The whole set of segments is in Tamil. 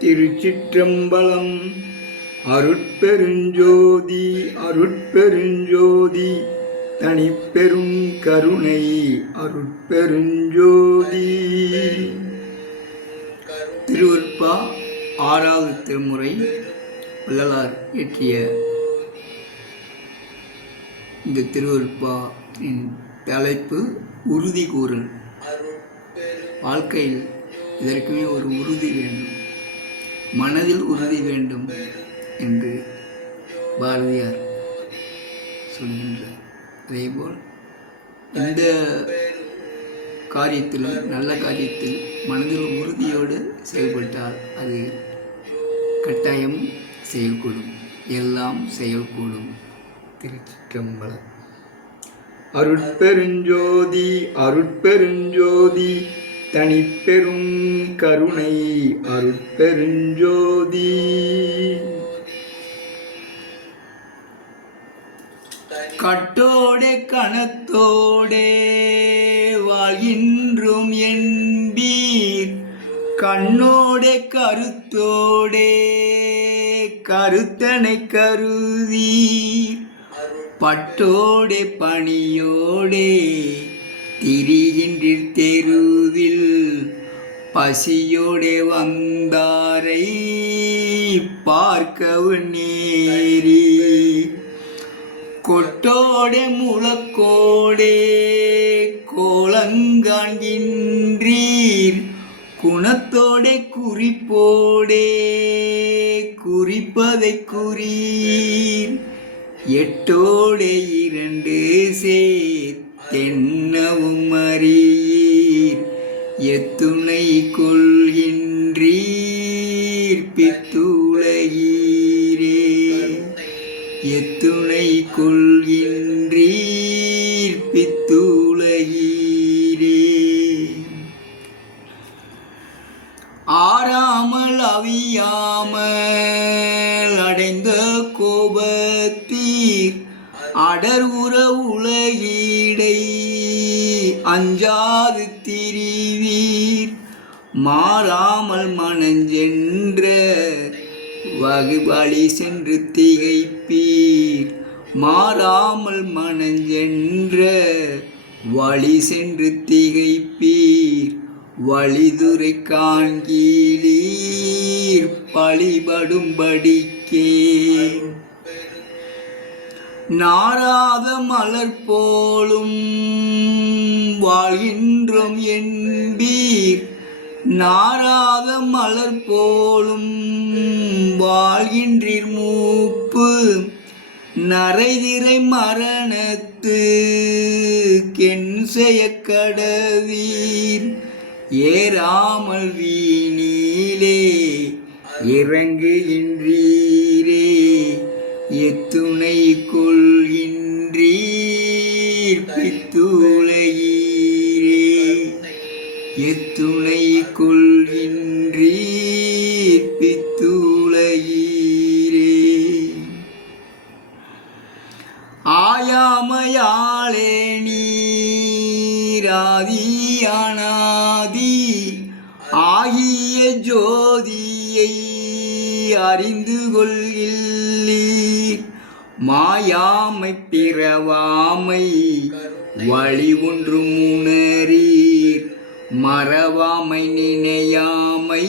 திருச்சிற்றம்பலம். அருட்பெருஞ்சோதி அருட்பெருஞ்சோதி தனிப்பெரும் கருணை அருட்பெருஞ்சோதி. திருவருட்பா 6வது திருமுறை வள்ளலார் இயற்றிய இந்த திருவருட்பாவின் தலைப்பு உறுதி கூறல். வாழ்க்கையில் இதற்குமே ஒரு உறுதி வேண்டும், மனதில் உறுதி வேண்டும் என்று பாரதியார் சொல்கின்றார். அதேபோல் இந்த காரியத்திலும் நல்ல காரியத்தில் மனதில் உறுதியோடு செயல்பட்டால் அது கட்டாயம் செயல்கூடும், எல்லாம் செயல்கூடும். திருச்சிற்றம்பலம். அருட்பெருஞ்சோதி அருட்பெருஞ்சோதி தனிப்பெரும் கருணை அருட்பெருஞ்சோதி. கட்டோடே கணத்தோடே வாழ்கின்றும் என்பீர், கண்ணோடே கருத்தோடே கருத்தனை கருதீர், பட்டோடே பணியோடே திரிகின்றீர் தெருவில், பசியோடே வந்தாரை பார்க்கவும் நேரி, கொட்டோடே முழக்கோடே கோலங்காண்கின்றீர், குணத்தோடே குறிப்போடே குறிப்பதை குறியீர், எட்டோடே 2 சேர் தென்னவும் அறியீர், எத்துணை கொள்கின்றீர் பித்துலகீரே, எத்துணை கொள்கின்றீர் பித்துலகீரே. ஆறாமல் அவியாமல் அடைந்த கோபத்தீர், அடர் உற உலகீடை அஞ்சாது திரிவீர், மாறாமல் மனஞ்சென்ற வகுவழி சென்று திகைப்பீர், மாறாமல் மனஞ்சென்ற வழி சென்று திகைப்பீர், வழிதுரை காண்கீழீர் பழிபடும்படிக்கே, நாராத மலர் போலும் வாழ்கின்றோம் என்பீர், நாராத மலர் போலும் வாழ்கின்றீர் மூப்பு, நரைதிரை மரணத்து கென் செய்ய கடவீர், ஏறாமல் வீணிலே இறங்குகின்றீரே, எத்துணை கொள்கின்றீர் பித்துலகீரே, எத்துணை கொள்கின்றீர் பித்துலகீரே. ஆயாமையாளே நீராதியானாதி ஆகிய ஜோதியை அறிந்து கொள்கில்லீர், மாயாமை பிறவாமை வழி ஒன்றும் உணரீர், மறவாமை நினையாமை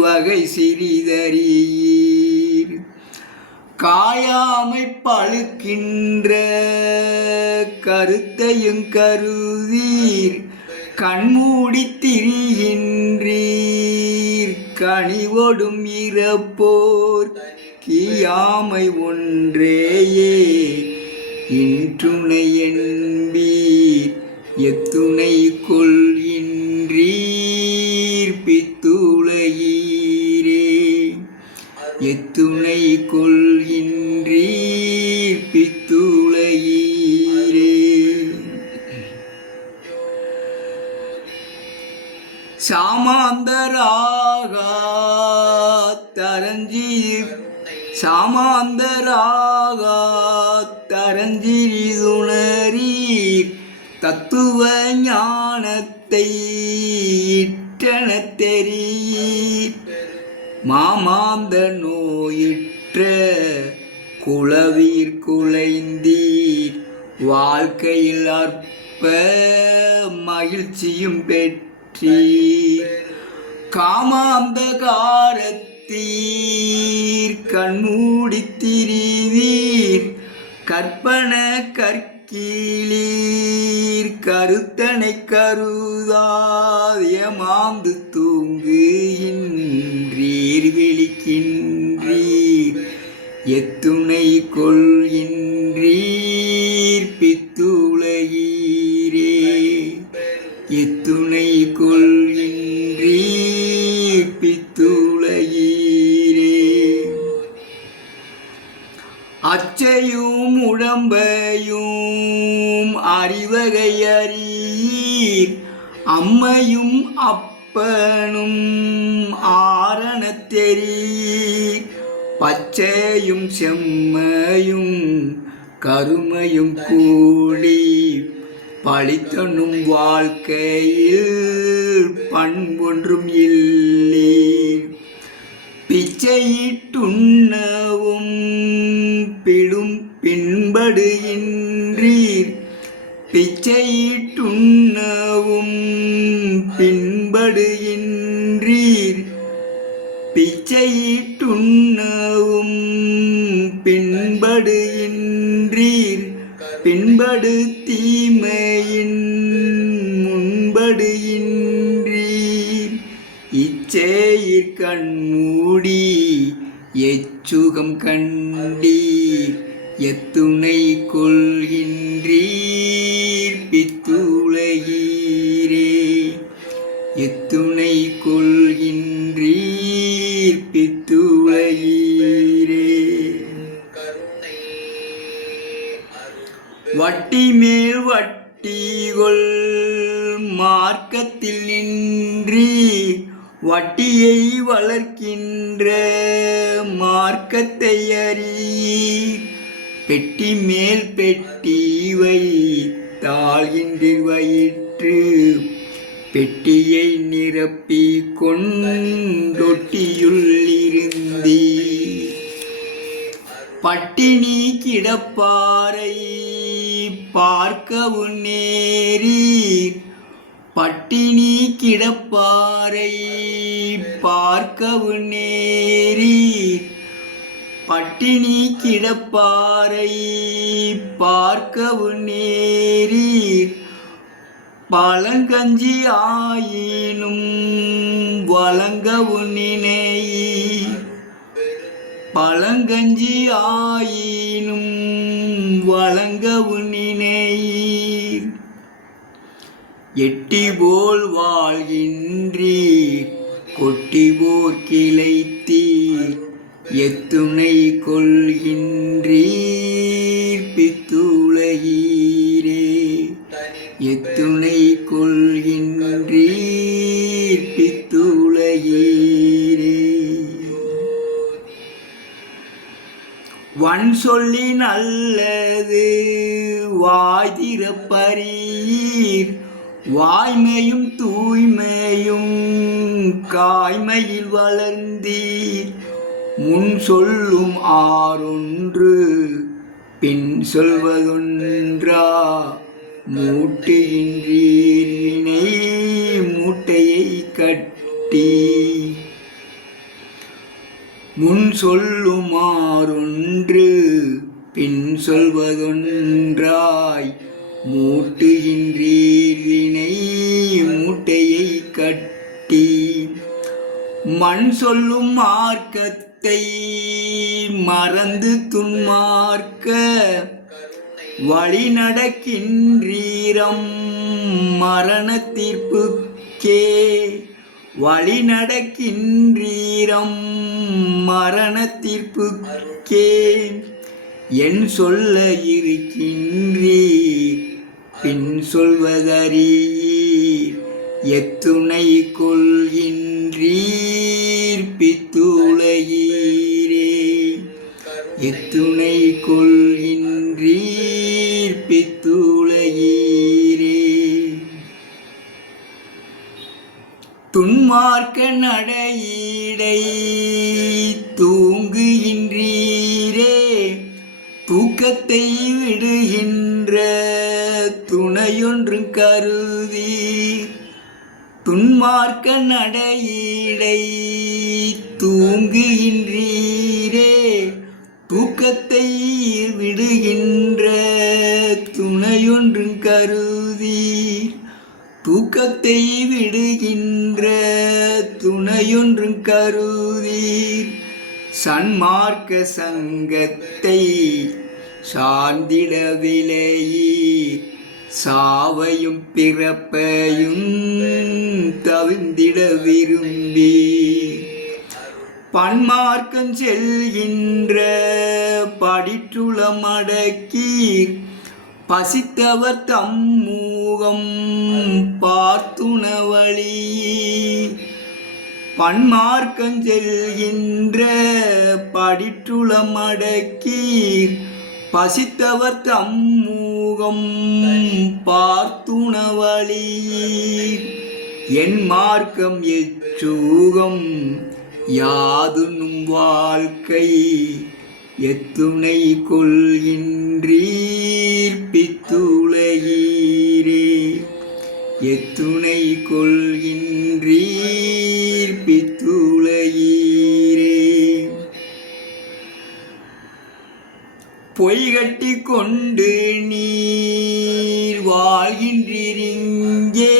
வகை சிறிதறியீர், காயாமை பழுக்கின்ற கருத்தையும் கருதீர், கண்மூடி திரிகின்றீர் கனிவொடும் இறப்போர், கியாமை ஒன்றேயே இன்றுணை என்பீர், எத்துணை கொள்கின்றீர் பித்துலகீரே, எத்துணை கொள்கின்றீர் பித்துலகீரே. சாமாந்தராக தரஞ்சீர், சாமாந்தராக தரஞ்சிரிதுணரீர், தத்துவ ஞானத்தை ஈற்றன தெரியீர் மாமாந்த நோயிற்ற குளவீர் குலைந்தீர் வாழ்க்கையில் அற்ப மகிழ்ச்சியும் பெற்றீர் காமாந்த காரத்தீர் கண்மூடித் திரிவீர் கற்பன கற்கீழீர் கருத்தனை கருதாயமாந்து தூங்குகின்றீர் விழிக்கின்றீர் எத்துணை கொள்கின்றீர் பித்துலகீரே எத்துணை கொள்கின்றீர் பித்துலகீரே அச்சையும் உடம்பையும் அறிவகை அறியீர் அம்மையும் அப்பனும் ஆரணத் தெரியீர் பச்சையும் செம்மையும் கருமையும் கூடி பழித்தனும் வாழ்க்கையில் பண்பொன்றும் இல்லீர் பிச்சையிட்டுண்ணவும் பிடும் பின்படுகின்றீர் பிச்சையிட்டுண்ணவும் பின்படுகின்றீர் பிச்சையிட்டுண்ணவும் பின்படுகின்றீர் பின்படு தீமையின் முன்படுகின்றீர் இச்சையிற் கண்மூடி எச்சுகம் கண்டீர் எத்துணை கொள்கின்றீர் பித்துலகீரே எத்துணை கொள்கின்றீர் பித்துலகீரே வட்டி மேல் வட்டிகொள் மார்க்கத்தில் நின்றீர் வட்டியை வளர்க்கின்ற மார்க்கத்தை அறியீர் பெட்டி மேல் பெட்டி வைத்தாள்கின்றீர் வயிற்று பெட்டியை நிரப்பி கொண்டொட்டியுள் இருந்தீர் பட்டினி கிடப்பாரை பார்க்கவும் நேரீர் பட்டினி கிடப்பாரை பார்க்கவும் நேரீர் பட்டினி கிடப்பாரை பார்க்கவும் நேரீர் பழங்கஞ்சி ஆயினும் வழங்கவும் நினையீர் பழங்கஞ்சி ஆயினும் வழங்கவும் நினையீர் எட்டி போல் வாழ்கின்றீர் கொட்டி போர் கிளைத்தீர் எத்துணை கொள்கின்றீர் பித்துலகீரே எத்துணை கொள்கின்றீர் பித்துலகீரே வன் சொல்லி நல்லது வாய்திறப்பறீர் வாய்மையும் தூய்மையும் காய்மையில் வளர்ந்தீர் முன் சொல்லும் ஆறொன்று பின் சொல்வதொன்றா மூட்டுகின்றீர் வினை மூட்டையை கட்டி முன் சொல்லுமாறொன்று பின் சொல்வதொன்றாய் மூட்டுகின்றீர் வினை மூட்டையை கட்டி மண் சொல்லும் மார்க்கத்தை மறந்து துன்மார்க்க வழி நடக்கின்றீரம் மரண தீர்ப்புக்கே வழி நடக்கின்றீரம் மரண தீர்ப்புக்கே என் சொல்ல இருக்கின்றீர் பின் சொல்வதறியீர் எத்துணை கொள்கின்றீர் பித்துலகீரே எத்துணை கொள்கின்றீர் பித்துலகீரே துன் துன்மார்க்க நடையீடை தூங்குகின்றீரே, தூக்கத்தை விடுகின்ற துணையொன்றும் கருதி. துன்மார்க்க நடையீடை தூங்குகின்றீரே, தூக்கத்தை விடுகின்ற துணையொன்றும் கருதி. தூக்கத்தை விடுகின்ற துணையொன்றும் கருதீர். சன்மார்க்க சங்கத்தை சார்ந்திட விலையீர், சாவையும் பிறப்பையும் தவிர்ந்திட விரும்பி. பன்மார்க்கம் செல்கின்ற படிற்றுளம் அடக்கீர், பசித்தவர் தம்மூகம் பார்த்துணவழி. பன்மார்க்கம் செல்கின்ற படிற்றுளம் அடக்கீர், பசித்தவர் தம்மூகம் பார்த்துணவழி. என் மார்க்கம் எச்சூகம் யாதுனும் வாழ்க்கை, எத்துணை கொள்கின்றீர் பித்துலகீரே. எத்துணை கொள்கின்றீர் பித்துலகீரே. பொய்கட்டி கொண்டு நீர் வாழ்கின்றீரிங்கே,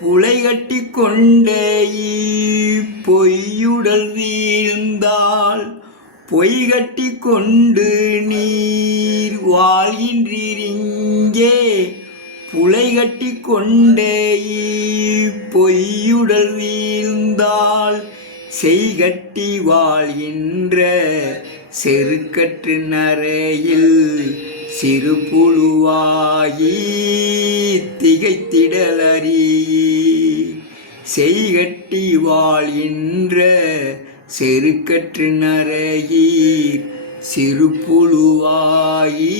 புலைகட்டி கொண்ட பொய்யுடல் வீழ்ந்தால். பொய்கட்டி கொண்டு நீர் வாழ்கின்றீரிங்கே, புலைகட்டி கொண்டே பொய்யுடல் வீழ்ந்தால். செய்கட்டி வாழ்கின்ற செருக்கற்று நரையில், சிறு புழுவாகி திகைத்திடலறீர். செய்கட்டி வாழ்கின்ற செருக்கற்று நரையீர், சிறு புழுவாகி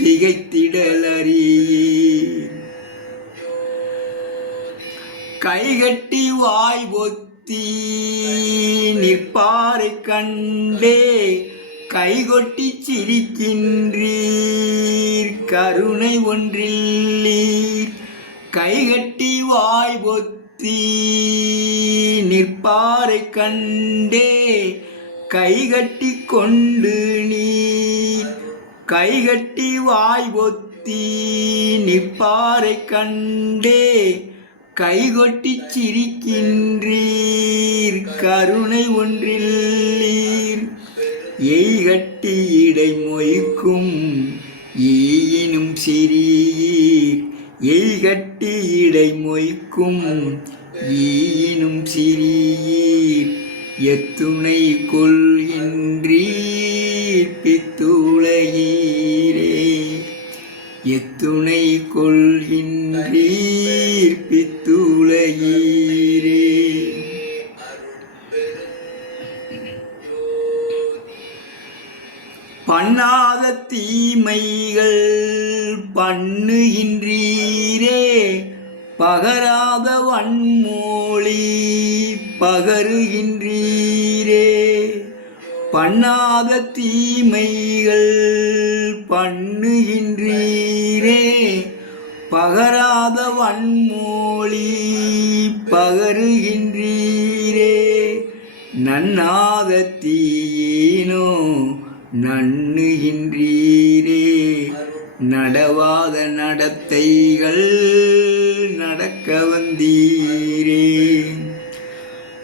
திகைத்திடலறீர். கைகட்டி வாய் பொத்தி நிற்பாரை கண்டே, கைகொட்டி சிரிக்கின்றீர் கருணை ஒன்றில்லீர். கைகட்டி வாய் பொத்தி நிற்பாரை கண்டே, கைகட்டி கொண்டு நீர். கைகட்டி வாய் பொத்தி நிற்பாரை கண்டே, கைகொட்டி சிரிக்கின்றீர் கருணை ஒன்றில்லீர். எய்கட்டி இடை மொய்க்கும் ஈயினும் சிறீர், எய்கட்டி இடை மொய்க்கும் ஈயினும் சிறீர். எத்துணை கொள்கின்றீர் பித்துலகீரே. எத்துணை கொள்கின்றீர் பித்துலகீரே. பண்ணாத தீமைகள் பண்ணுகின்றீரே, பகராத வன்மொழி பகருகின்றீரே. பண்ணாத தீமைகள் பண்ணுகின்றீரே, பகராத வன்மொழி பகருகின்றீரே. நன்னாத தீயினோ நண்ணுகின்றீரே, நடவாத நடத்தைகள் நடக்க வந்தீரே.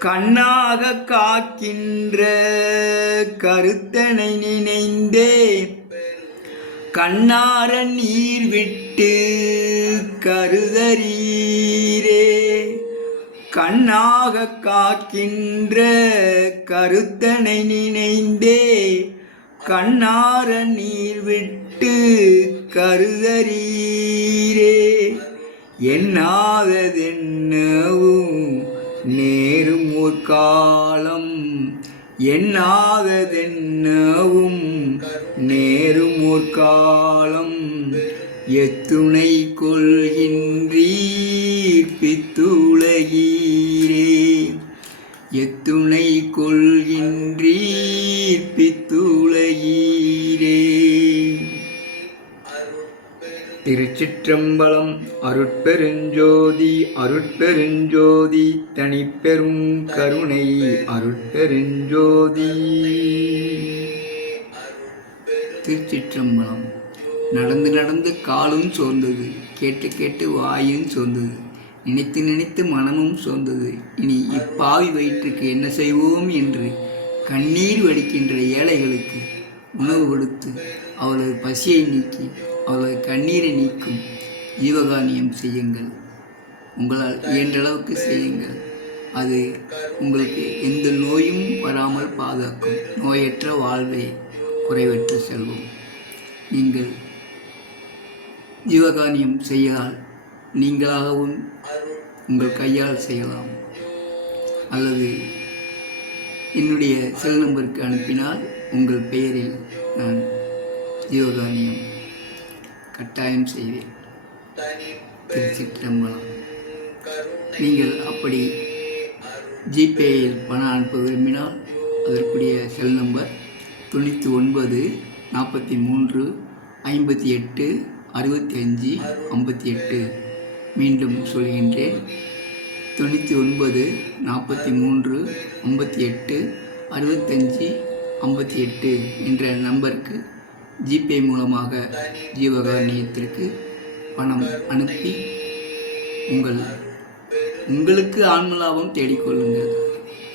கண்ணாக காக்கின்ற கருத்தனை நினைந்தே, கண்ணார நீர் விட்டு கருதறீரே. கண்ணாக காக்கின்ற கருத்தனை நினைந்தே, கண்ணார நீர் விட்டு கருதறீரே. எண்ணாததென்னவும் நேரும் ஒரு காலம், எண்ணாததென்னவும் நேரும் ஒரு காலம். எத்துணை கொள்கின்றீர் பித்துலகீரே. எத்துணை கொள்கின்றீர் பித்துலகீரே. திருச்சிற்றம்பலம். அருட்பெருஞ்சோதி அருட்பெருஞ்சோதி தனிப்பெரும் கருணை அருட்பெருஞ்சோதி. திருச்சிற்றம்பலம். நடந்து நடந்து காலும் சோர்ந்தது, கேட்டு கேட்டு வாயும் சோர்ந்தது, நினைத்து நினைத்து மனமும் சோர்ந்தது. இனி இப்பாவி வயிற்றுக்கு என்ன செய்வோம் என்று கண்ணீர் வடிக்கின்ற ஏழைகளுக்கு உணவு கொடுத்து அவளது பசியை நீக்கி அவளது கண்ணீரை நீக்கும் ஜீவகானியம் செய்யுங்கள். உங்களால் இயன்றளவுக்கு செய்யுங்கள். அது உங்களுக்கு எந்த நோயும் வராமல் பாதுகாக்கும். நோயற்ற வாழ்வே குறைவற்ற செல்வம். நீங்கள் ஜீவகானியம் செய்யலாம். நீங்களாகவும் உங்கள் கையால் செய்யலாம், அல்லது என்னுடைய செல் நம்பருக்கு அனுப்பினால் உங்கள் பெயரில் நான் ஜீவகானியம் கட்டாயம் செய்வேன். திருச்சிற்றம்பலம். நீங்கள் அப்படி ஜிபேயில் பணம் அனுப்ப விரும்பினால் அதற்குரிய செல் நம்பர் 99 43 58 65 58. மீண்டும் சொல்கின்றேன், 99 43 58 65 58 என்ற நம்பருக்கு ஜிபே மூலமாக ஜீவகாருண்யத்திற்கு பணம் அனுப்பி உங்களுக்கு ஆன்ம லாபம் தேடிக்கொள்ளுங்கள்.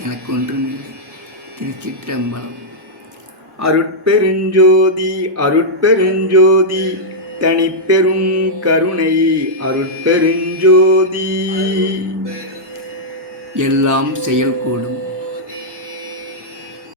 எனக்கு ஒன்றுமில்லை. திருச்சிற்றம்பலம். அருட்பெருஞ்சோதி அருட்பெருஞ்சோதி தனிப்பெரும் கருணை அருட்பெருஞ்சோதி. எல்லாம் செயல்கூடும்.